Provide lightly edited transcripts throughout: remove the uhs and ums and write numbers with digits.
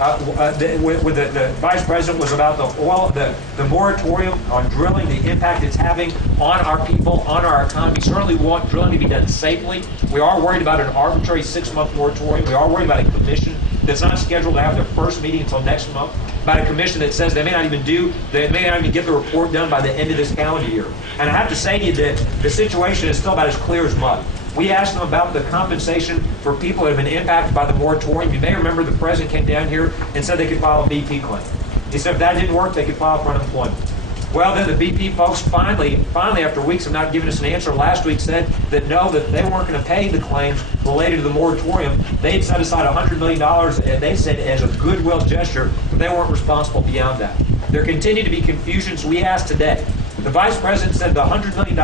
with the Vice President was about the moratorium on drilling, the impact it's having on our people, on our economy. Certainly we want drilling to be done safely. We are worried about an arbitrary 6-month moratorium. We are worried about a commission that's not scheduled to have their first meeting until next month, about a commission that says they may not even get the report done by the end of this calendar year. And I have to say to you that the situation is still about as clear as mud. We asked them about the compensation for people that have been impacted by the moratorium. You may remember the President came down here and said they could file a BP claim. He said if that didn't work, they could file for unemployment. Well, then the BP folks finally, after weeks of not giving us an answer, last week said that no, that they weren't going to pay the claims related to the moratorium. They had set aside $100 million, and they said as a goodwill gesture, but they weren't responsible beyond that. There continued to be confusion, so we asked today. The Vice President said the $100 million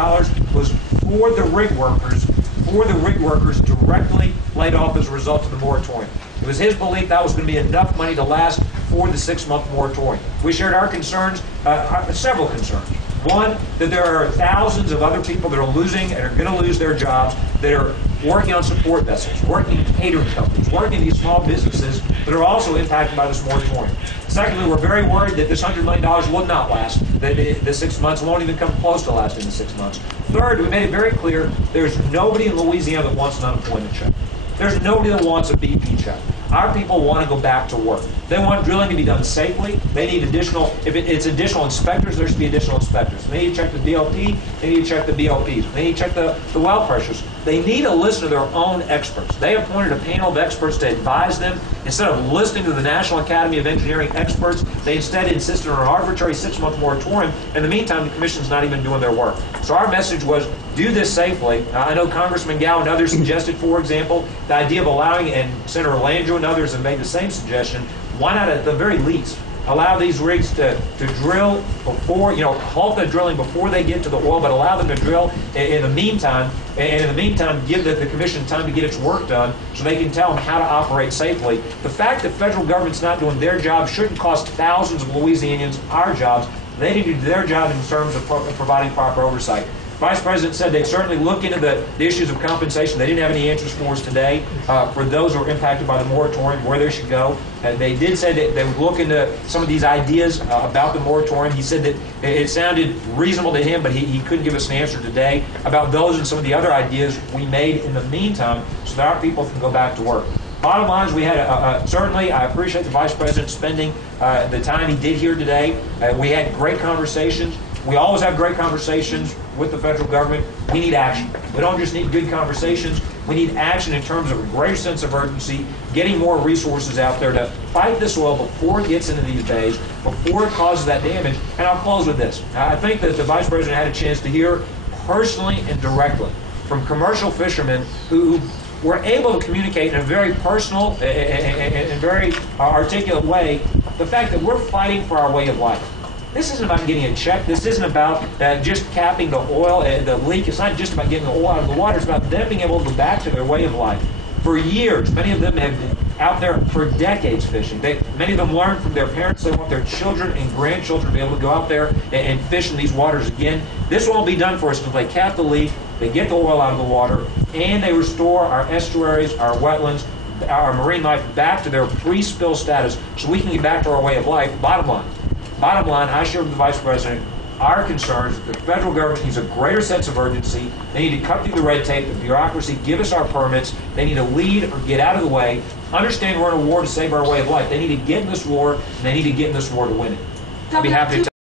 was for the rig workers directly laid off as a result of the moratorium. It was his belief that was going to be enough money to last for the 6-month moratorium. We shared our concerns, several concerns. One, that there are thousands of other people that are losing and are going to lose their jobs that are working on support vessels, working in catering companies, working in these small businesses that are also impacted by this moratorium. Secondly, we're very worried that this $100 million will not last, that the 6 months won't even come close to lasting the 6 months. Third, we made it very clear there's nobody in Louisiana that wants an unemployment check. There's nobody that wants a BP check. Our people want to go back to work. They want drilling to be done safely. They need additional, if it's additional inspectors, there should be additional inspectors. They need to check the BLP, they need to check the BLPs, they need to check the well pressures. They need to listen to their own experts. They appointed a panel of experts to advise them. Instead of listening to the National Academy of Engineering experts, they instead insisted on an arbitrary 6-month moratorium. In the meantime, the Commission's not even doing their work. So our message was, do this safely. I know Congressman Gow and others suggested, for example, the idea of allowing, and Senator Landrieu and others have made the same suggestion, why not at the very least allow these rigs to drill before, halt the drilling before they get to the oil, but allow them to drill in the meantime, and in the meantime give the Commission time to get its work done so they can tell them how to operate safely. The fact that federal government's not doing their job shouldn't cost thousands of Louisianians our jobs. They need to do their job in terms of providing proper oversight. Vice President said they'd certainly look into the issues of compensation. They didn't have any answers for us today for those who are impacted by the moratorium, where they should go. They did say that they would look into some of these ideas about the moratorium. He said that it sounded reasonable to him, but he couldn't give us an answer today about those and some of the other ideas we made in the meantime so that our people can go back to work. Bottom line is we had certainly, I appreciate the Vice President spending the time he did here today. We had great conversations. We always have great conversations with the federal government. We need action. We don't just need good conversations. We need action in terms of a greater sense of urgency, getting more resources out there to fight this oil before it gets into these bays, before it causes that damage. And I'll close with this. I think that the Vice President had a chance to hear personally and directly from commercial fishermen who were able to communicate in a very personal and very articulate way the fact that we're fighting for our way of life. This isn't about getting a check. This isn't about just capping the oil, the leak. It's not just about getting the oil out of the water. It's about them being able to go back to their way of life. For years, many of them have been out there for decades fishing. Many of them learned from their parents. They want their children and grandchildren to be able to go out there and fish in these waters again. This won't be done for us until they cap the leak, they get the oil out of the water, and they restore our estuaries, our wetlands, our marine life back to their pre-spill status so we can get back to our way of life. Bottom line, I share with the Vice President our concerns. The federal government needs a greater sense of urgency. They need to cut through the red tape, the bureaucracy, give us our permits. They need to lead or get out of the way. Understand we're in a war to save our way of life. They need to get in this war, and they need to get in this war to win it. I'll be happy to